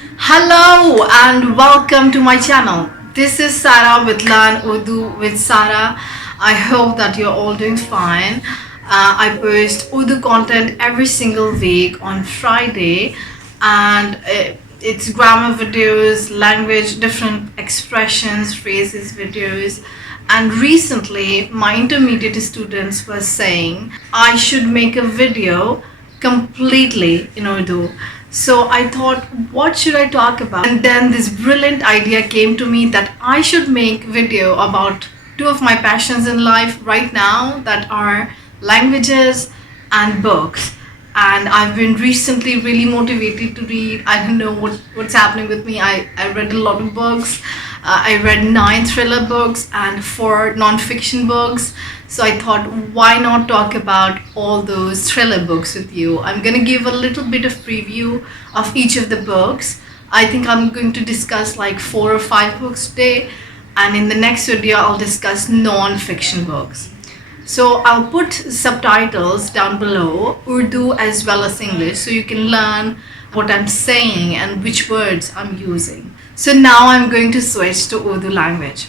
Hello and welcome to my channel. This is Sarah with Learn Urdu with Sarah. I hope that you're all doing fine. I post Urdu content every single week on Friday, and it's grammar videos, language, different expressions, phrases videos. And recently, my intermediate students were saying I should make a video completely in Urdu. So I thought, what should I talk about? And then this brilliant idea came to me that I should make video about two of my passions in life right now, that are languages and books. And I've been recently really motivated to read. I don't know what's happening with me. I read a lot of books. I read 9 thriller books and 4 non-fiction books. So I thought, why not talk about all those thriller books with you? I'm going to give a little bit of preview of each of the books. I think I'm going to discuss like 4 or 5 books today. And in the next video, I'll discuss non-fiction books. So I'll put subtitles down below, Urdu as well as English, so you can learn what I'm saying and which words I'm using. So now I'm going to switch to Urdu language.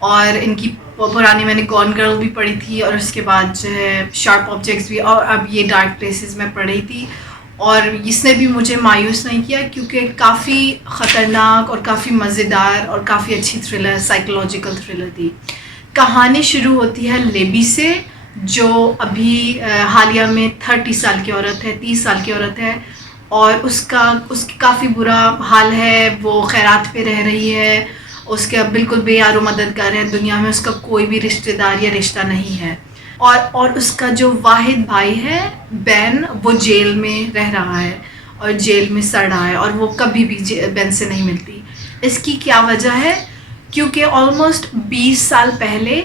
اور ان کی پرانی میں نے gone girl بھی پڑھی تھی، اور اس کے بعد جو ہے شارپ آبجیکٹس بھی، اور اب یہ ڈارک پلیسز میں پڑھ رہی تھی. اور اس نے بھی مجھے مایوس نہیں کیا کیونکہ کافی خطرناک اور کافی مزیدار اور کافی اچھی تھرلر، سائیکولوجیکل تھرلر تھی. کہانی شروع ہوتی ہے لیبی سے، جو ابھی حالیہ میں 30 سال کی عورت ہے، 30 سال کی عورت ہے، اور اس کی کافی برا حال ہے. وہ خیرات پہ رہ رہی ہے، اس کے بالکل بے یار و مددگار ہے، دنیا میں اس کا کوئی بھی رشتہ دار یا رشتہ نہیں ہے. اور اس کا جو واحد بھائی ہے بین، وہ جیل میں رہ رہا ہے اور جیل میں سڑ رہا ہے، اور وہ کبھی بھی بین سے نہیں ملتی. اس کی کیا وجہ ہے؟ کیونکہ آلموسٹ 20 سال پہلے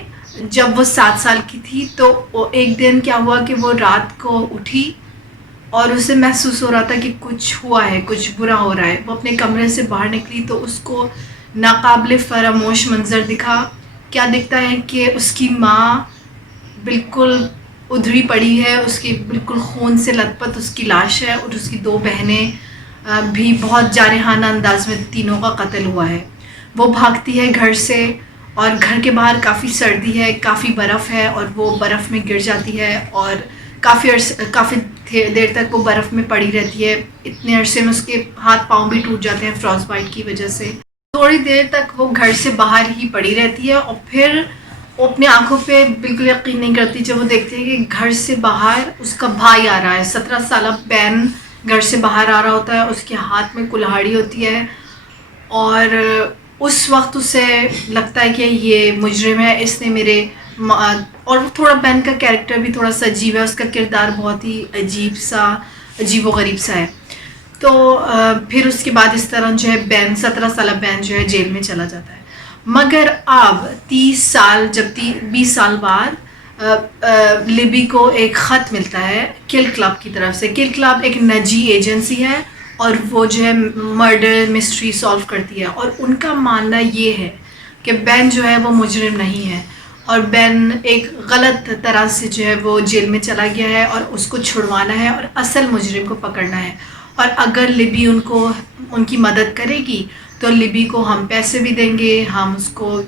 جب وہ 7 سال کی تھی، تو ایک دن کیا ہوا کہ وہ رات کو اٹھی اور اسے محسوس ہو رہا تھا کہ کچھ ہوا ہے، کچھ برا ہو رہا ہے. وہ اپنے کمرے سے باہر نکلی تو اس کو ناقابل فراموش منظر دکھا. کیا دکھتا ہے کہ اس کی ماں بالکل ادھری پڑی ہے، اس کی بالکل خون سے لت پت اس کی لاش ہے، اور اس کی 2 بہنیں بھی بہت جارحانہ انداز میں تینوں کا قتل ہوا ہے. وہ بھاگتی ہے گھر سے، اور گھر کے باہر کافی سردی ہے، کافی برف ہے، اور وہ برف میں گر جاتی ہے، اور کافی دیر تک وہ برف میں پڑی رہتی ہے. اتنے عرصے میں اس کے ہاتھ پاؤں بھی ٹوٹ جاتے ہیں فراس بائٹ کی وجہ سے. تھوڑی دیر تک وہ گھر سے باہر ہی پڑی رہتی ہے، اور پھر وہ اپنی آنکھوں پہ بالکل یقین نہیں کرتی جب وہ دیکھتی ہے کہ گھر سے باہر اس کا بھائی آ رہا ہے. 17 سالہ بین گھر سے باہر آ رہا ہوتا ہے، اس کے ہاتھ میں کلہاڑی ہوتی ہے، اور اس وقت اسے لگتا ہے کہ یہ مجرم ہے، اس نے میرے اور تھوڑا بین کا کیریکٹر بھی تھوڑا سا عجیب ہے، اس کا کردار بہت ہی عجیب و غریب سا ہے. تو پھر اس کے بعد اس طرح جو ہے بین 17 سالہ بین جو ہے جیل میں چلا جاتا ہے. مگر اب 20 سال بعد لیبی کو ایک خط ملتا ہے کل کلب کی طرف سے. کل کلب ایک نجی ایجنسی ہے، اور وہ جو ہے مرڈر مسٹری سالو کرتی ہے، اور ان کا ماننا یہ ہے کہ بین جو ہے وہ مجرم نہیں ہے، اور بین ایک غلط طرح سے جو ہے وہ جیل میں چلا گیا ہے، اور اس کو چھڑوانا ہے اور اصل مجرم کو پکڑنا ہے. اور اگر لیبی ان کی مدد کرے گی تو لیبی کو ہم پیسے بھی دیں گے، ہم اس کو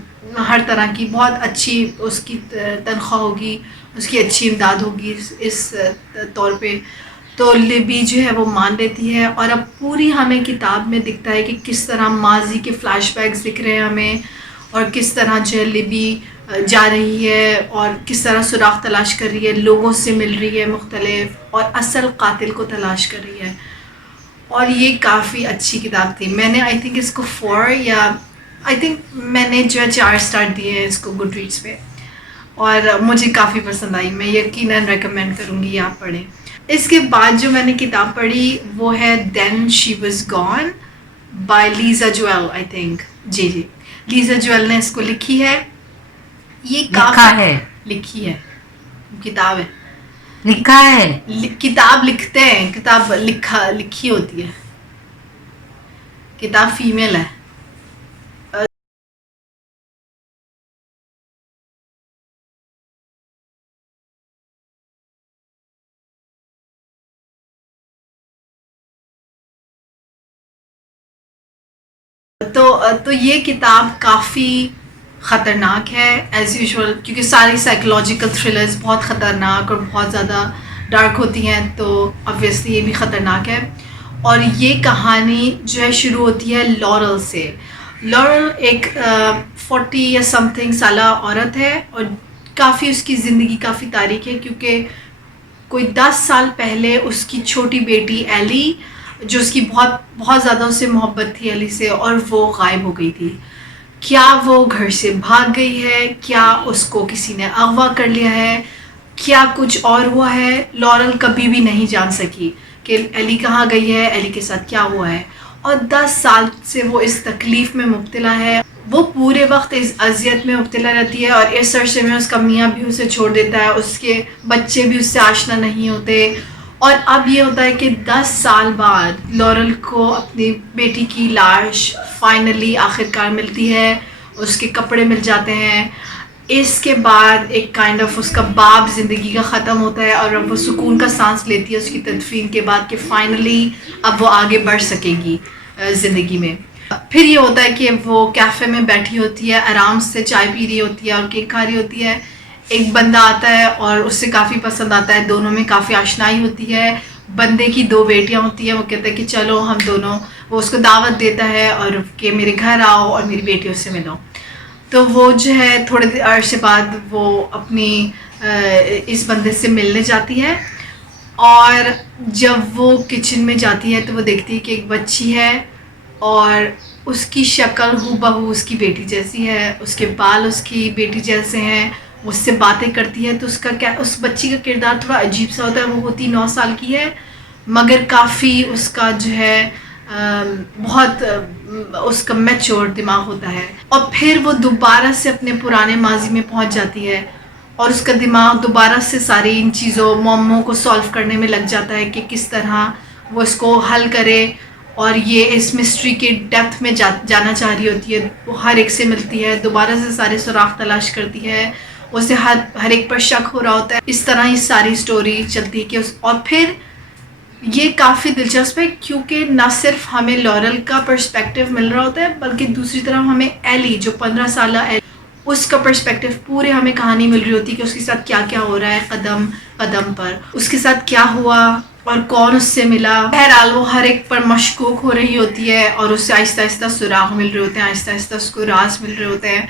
ہر طرح کی بہت اچھی اس کی تنخواہ ہوگی، اس کی اچھی امداد ہوگی اس طور پہ. تو لیبی جو ہے وہ مان لیتی ہے، اور اب پوری ہمیں کتاب میں دکھتا ہے کہ کس طرح ماضی کے فلیش بیکس دکھ رہے ہیں ہمیں، اور کس طرح جو ہے لیبی جا رہی ہے اور کس طرح سراغ تلاش کر رہی ہے، لوگوں سے مل رہی ہے مختلف، اور اصل قاتل کو تلاش کر رہی ہے. اور یہ کافی اچھی کتاب تھی. میں نے آئی تھنک اس کو 4 یا میں نے جو ہے 4 اسٹار دیے ہیں اس کو گڈ ریڈس پہ، اور مجھے کافی پسند آئی. میں یقیناً ریکمینڈ کروں گی آپ پڑھیں. اس کے بعد جو میں نے کتاب پڑھی وہ ہے then she was gone by Lisa Jewell I think. جی لیزا جویل نے اس کو لکھی ہے. یہ لکھا ہے، لکھی ہے، کتاب ہے. لکھا ہے. کتاب لکھتے ہیں، کتاب لکھی ہوتی ہے، کتاب فیمیل ہے. تو یہ کتاب کافی خطرناک ہے ایز یوزول، کیونکہ ساری سائیکولوجیکل تھرلرز بہت خطرناک اور بہت زیادہ ڈارک ہوتی ہیں، تو obviously یہ بھی خطرناک ہے. اور یہ کہانی جو ہے شروع ہوتی ہے لورل سے. لورل ایک 40 یا سم تھنگ سالہ عورت ہے، اور کافی اس کی زندگی کافی تاریک ہے، کیونکہ کوئی 10 سال پہلے اس کی چھوٹی بیٹی ایلی، جو اس کی بہت بہت زیادہ اس سے محبت تھی ایلی سے، اور وہ غائب ہو گئی تھی. کیا وہ گھر سے بھاگ گئی ہے؟ کیا اس کو کسی نے اغوا کر لیا ہے؟ کیا کچھ اور ہوا ہے؟ لورل کبھی بھی نہیں جان سکی کہ ایلی کہاں گئی ہے، ایلی کے ساتھ کیا ہوا ہے. اور 10 سال سے وہ اس تکلیف میں مبتلا ہے. وہ پورے وقت اس اذیت میں مبتلا رہتی ہے، اور اس عرصے میں اس کا میاں بھی اسے چھوڑ دیتا ہے، اس کے بچے بھی اس سے آشنا نہیں ہوتے. اور اب یہ ہوتا ہے کہ 10 سال بعد لورل کو اپنی بیٹی کی لاش فائنلی آخرکار ملتی ہے، اس کے کپڑے مل جاتے ہیں. اس کے بعد ایک کائنڈ آف اس کا باب زندگی کا ختم ہوتا ہے، اور اب وہ سکون کا سانس لیتی ہے اس کی تدفین کے بعد کہ فائنلی اب وہ آگے بڑھ سکے گی زندگی میں. پھر یہ ہوتا ہے کہ وہ کیفے میں بیٹھی ہوتی ہے, آرام سے چائے پی رہی ہوتی ہے اور کیک کھا رہی ہوتی ہے. ایک بندہ آتا ہے اور اس سے کافی پسند آتا ہے, دونوں میں کافی آشنائی ہوتی ہے. بندے کی 2 بیٹیاں ہوتی ہیں, وہ کہتا ہے کہ چلو ہم دونوں, وہ اس کو دعوت دیتا ہے اور کہ میرے گھر آؤ اور میری بیٹیوں سے ملو. تو وہ جو ہے تھوڑے عرصے بعد وہ اپنی اس بندے سے ملنے جاتی ہے, اور جب وہ کچن میں جاتی ہے تو وہ دیکھتی ہے کہ ایک بچی ہے اور اس کی شکل ہو بہو اس کی بیٹی جیسی ہے, اس کے بال اس کی بیٹی جیسے ہیں, اس سے باتیں کرتی ہے. تو اس کا کیا, اس بچی کا کردار تھوڑا عجیب سا ہوتا ہے. وہ ہوتی 9 سال کی ہے مگر کافی اس کا جو ہے بہت اس کا میچور دماغ ہوتا ہے. اور پھر وہ دوبارہ سے اپنے پرانے ماضی میں پہنچ جاتی ہے اور اس کا دماغ دوبارہ سے ساری ان چیزوں معموں کو سالو کرنے میں لگ جاتا ہے کہ کس طرح وہ اس کو حل کرے. اور یہ اس مسٹری کے ڈیپتھ میں جانا چاہ رہی ہوتی ہے. وہ ہر ایک سے ملتی ہے, دوبارہ سے سارے سراغ تلاش کرتی ہے, اسے ہر ایک پر شک ہو رہا ہوتا ہے. اس طرح یہ ساری سٹوری چلتی ہے کہ اور پھر یہ کافی دلچسپ ہے کیونکہ نہ صرف ہمیں لورل کا پرسپیکٹیو مل رہا ہوتا ہے بلکہ دوسری طرف ہمیں ایلی جو 15 سالہ ایلی اس کا پرسپیکٹیو پورے ہمیں کہانی مل رہی ہوتی ہے کہ اس کے ساتھ کیا کیا ہو رہا ہے قدم قدم پر, اس کے ساتھ کیا ہوا اور کون اس سے ملا. بہرحال وہ ہر ایک پر مشکوک ہو رہی ہوتی ہے اور اس سے آہستہ آہستہ سراغ مل رہے ہوتے ہیں, آہستہ آہستہ اس کو راز مل رہے ہوتے ہیں.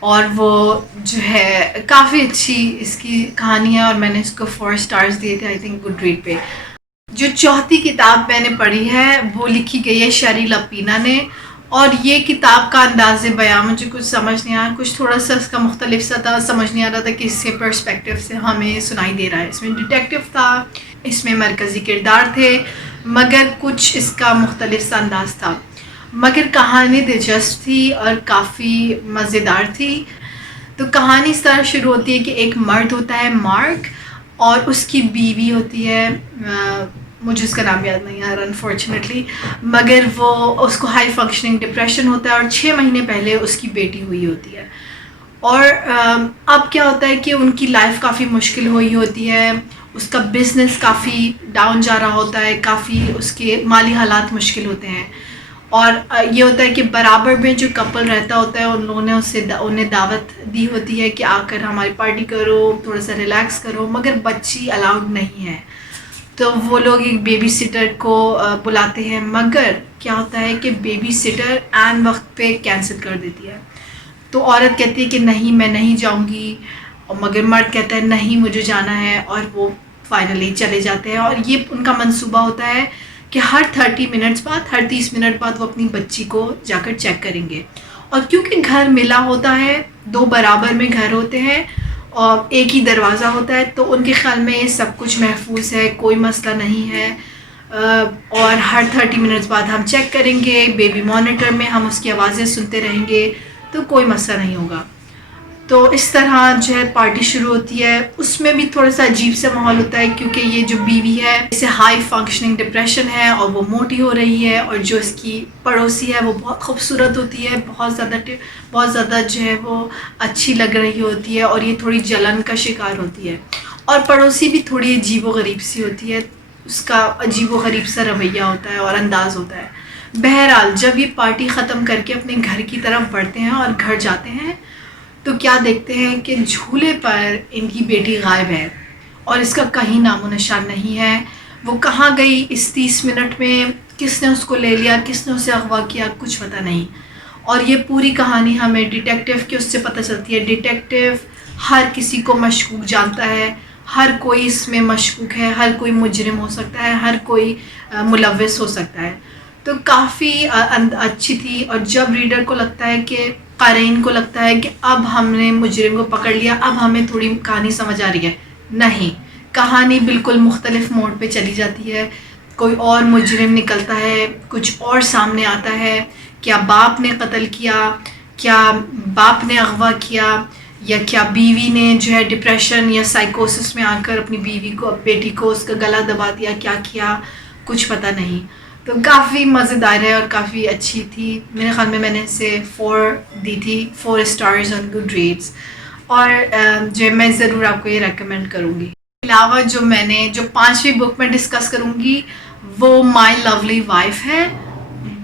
اور وہ جو ہے کافی اچھی اس کی کہانی ہے اور میں نے اس کو 4 اسٹارز دیے تھے آئی تھنک گڈ ریڈ پہ. جو چوتھی کتاب میں نے پڑھی ہے وہ لکھی گئی ہے شیری لپینا نے, اور یہ کتاب کا انداز بیان مجھے کچھ سمجھ نہیں آیا, کچھ تھوڑا سا اس کا مختلف سا تھا, سمجھ نہیں آ رہا تھا کہ اس کے پرسپیکٹیو سے ہمیں سنائی دے رہا ہے. اس میں ڈیٹیکٹیو تھا, اس میں مرکزی کردار تھے, مگر کچھ اس کا مختلف سا انداز تھا. مگر کہانی دلچسپ تھی اور کافی مزیدار تھی. تو کہانی اس طرح شروع ہوتی ہے کہ ایک مرد ہوتا ہے مارک, اور اس کی بیوی ہوتی ہے, مجھے اس کا نام یاد نہیں آ رہا انفارچونیٹلی, مگر وہ اس کو ہائی فنکشننگ ڈپریشن ہوتا ہے اور 6 مہینے پہلے اس کی بیٹی ہوئی ہوتی ہے. اور اب کیا ہوتا ہے کہ ان کی لائف کافی مشکل ہوئی ہوتی ہے, اس کا بزنس کافی ڈاؤن جا رہا ہوتا ہے, کافی اس کے مالی حالات مشکل ہوتے ہیں. اور یہ ہوتا ہے کہ برابر میں جو کپل رہتا ہوتا ہے ان لوگوں نے انہیں دعوت دی ہوتی ہے کہ آ کر ہماری پارٹی کرو, تھوڑا سا ریلیکس کرو, مگر بچی الاؤڈ نہیں ہے. تو وہ لوگ ایک بیبی سیٹر کو بلاتے ہیں, مگر کیا ہوتا ہے کہ بیبی سیٹر عین وقت پہ کینسل کر دیتی ہے. تو عورت کہتی ہے کہ نہیں میں نہیں جاؤں گی, اور مگر مرد کہتا ہے نہیں مجھے جانا ہے, اور وہ فائنلی چلے جاتے ہیں. اور یہ ان کا منصوبہ ہوتا ہے کہ ہر 30 منٹس بعد, ہر 30 منٹ بعد وہ اپنی بچی کو جا کر چیک کریں گے. اور کیونکہ گھر ملا ہوتا ہے, 2 برابر میں گھر ہوتے ہیں اور ایک ہی دروازہ ہوتا ہے, تو ان کے خیال میں یہ سب کچھ محفوظ ہے, کوئی مسئلہ نہیں ہے. اور ہر 30 منٹس بعد ہم چیک کریں گے, بیبی مانیٹر میں ہم اس کی آوازیں سنتے رہیں گے, تو کوئی مسئلہ نہیں ہوگا. تو اس طرح جو ہے پارٹی شروع ہوتی ہے. اس میں بھی تھوڑا سا عجیب سا ماحول ہوتا ہے کیونکہ یہ جو بیوی ہے اسے ہائی فنکشننگ ڈپریشن ہے اور وہ موٹی ہو رہی ہے, اور جو اس کی پڑوسی ہے وہ بہت خوبصورت ہوتی ہے, بہت زیادہ جو ہے وہ اچھی لگ رہی ہوتی ہے, اور یہ تھوڑی جلن کا شکار ہوتی ہے. اور پڑوسی بھی تھوڑی عجیب و غریب سی ہوتی ہے, اس کا عجیب و غریب سا رویہ ہوتا ہے اور انداز ہوتا ہے. بہرحال جب یہ پارٹی ختم کر کے اپنے گھر کی طرف بڑھتے ہیں اور گھر جاتے ہیں تو کیا دیکھتے ہیں کہ جھولے پر ان کی بیٹی غائب ہے اور اس کا کہیں نام و نشان نہیں ہے. وہ کہاں گئی اس 30 منٹ میں, کس نے اس کو لے لیا, کس نے اسے اغوا کیا, کچھ پتہ نہیں. اور یہ پوری کہانی ہمیں ڈیٹیکٹیو کی اس سے پتہ چلتی ہے. ڈیٹیکٹیو ہر کسی کو مشکوک جانتا ہے, ہر کوئی اس میں مشکوک ہے, ہر کوئی مجرم ہو سکتا ہے, ہر کوئی ملوث ہو سکتا ہے. تو کافی اچھی تھی. اور جب ریڈر کو لگتا ہے کہ قارئین کو لگتا ہے کہ اب ہم نے مجرم کو پکڑ لیا, اب ہمیں تھوڑی کہانی سمجھ آ رہی ہے, نہیں, کہانی بالکل مختلف موڑ پہ چلی جاتی ہے. کوئی اور مجرم نکلتا ہے, کچھ اور سامنے آتا ہے. کیا باپ نے قتل کیا, کیا باپ نے اغوا کیا, یا کیا بیوی نے جو ہے ڈپریشن یا سائیکوسس میں آ کر اپنی بیٹی کو اس کا گلا دبا دیا, کیا کیا, کچھ پتہ نہیں. تو کافی مزیدار ہے اور کافی اچھی تھی. میرے خیال میں نے اسے 4 دی تھی, 4 اسٹارز آن گڈ ریڈس, اور جو میں ضرور آپ کو یہ ریکمینڈ کروں گی. اس کے علاوہ جو 5ویں بک میں ڈسکس کروں گی وہ مائی لولی وائف ہے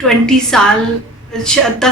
10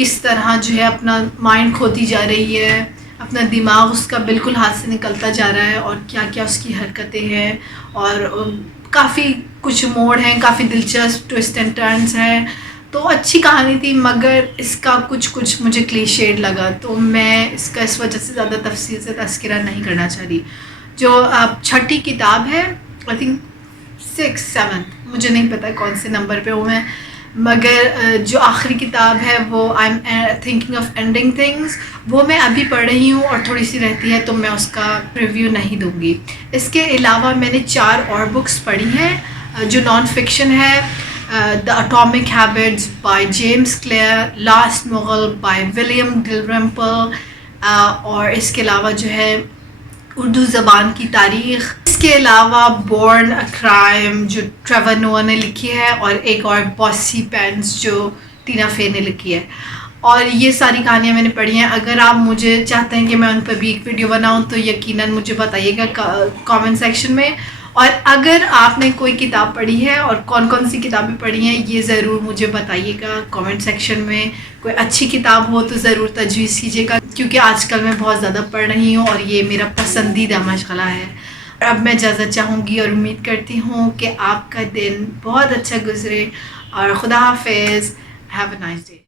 کس طرح جو ہے اپنا مائنڈ کھوتی جا رہی ہے, اپنا دماغ اس کا بالکل ہاتھ سے نکلتا جا رہا ہے, اور کیا کیا اس کی حرکتیں ہیں, اور کافی کچھ موڑ ہیں, کافی دلچسپ ٹوسٹ اینڈ ٹرنس ہیں. تو اچھی کہانی تھی, مگر اس کا کچھ مجھے کلیشیڈ لگا, تو میں اس کا اس وجہ سے زیادہ تفصیل سے تذکرہ نہیں کرنا چاہ رہی. جو چھٹی کتاب ہے, آئی تھنک 6-7, مجھے نہیں پتہ کون سے نمبر پہ ہوں میں, مگر جو آخری کتاب ہے وہ I am thinking of ending things, وہ میں ابھی پڑھ رہی ہوں اور تھوڑی سی رہتی ہے, تو میں اس کا ریویو نہیں دوں گی. اس کے علاوہ میں نے 4 اور بکس پڑھی ہیں جو نان فکشن ہے. The Atomic Habits by James Clear, Last Mughal by William Dalrymple, اور اس کے علاوہ جو ہے اردو زبان کی تاریخ. اس کے علاوہ بورن اے کرائم جو ٹریور نوآ نے لکھی ہے, اور ایک اور بوسی پینس جو ٹینا فے نے لکھی ہے. اور یہ ساری کہانیاں میں نے پڑھی ہیں. اگر آپ مجھے چاہتے ہیں کہ میں ان پہ بھی ایک ویڈیو بناؤں تو یقیناً مجھے بتائیے گا کامنٹ سیکشن میں. اور اگر آپ نے کوئی کتاب پڑھی ہے اور کون کون سی کتابیں پڑھی ہیں یہ ضرور مجھے بتائیے گا کامنٹ سیکشن میں. کوئی اچھی کتاب ہو تو ضرور تجویز کیجیے گا, کیونکہ آج کل میں بہت زیادہ پڑھ رہی ہوں اور یہ میرا پسندیدہ مشغلہ ہے. اب میں اجازت چاہوں گی اور امید کرتی ہوں کہ آپ کا دن بہت اچھا گزرے, اور خدا حافظ. Have a nice day.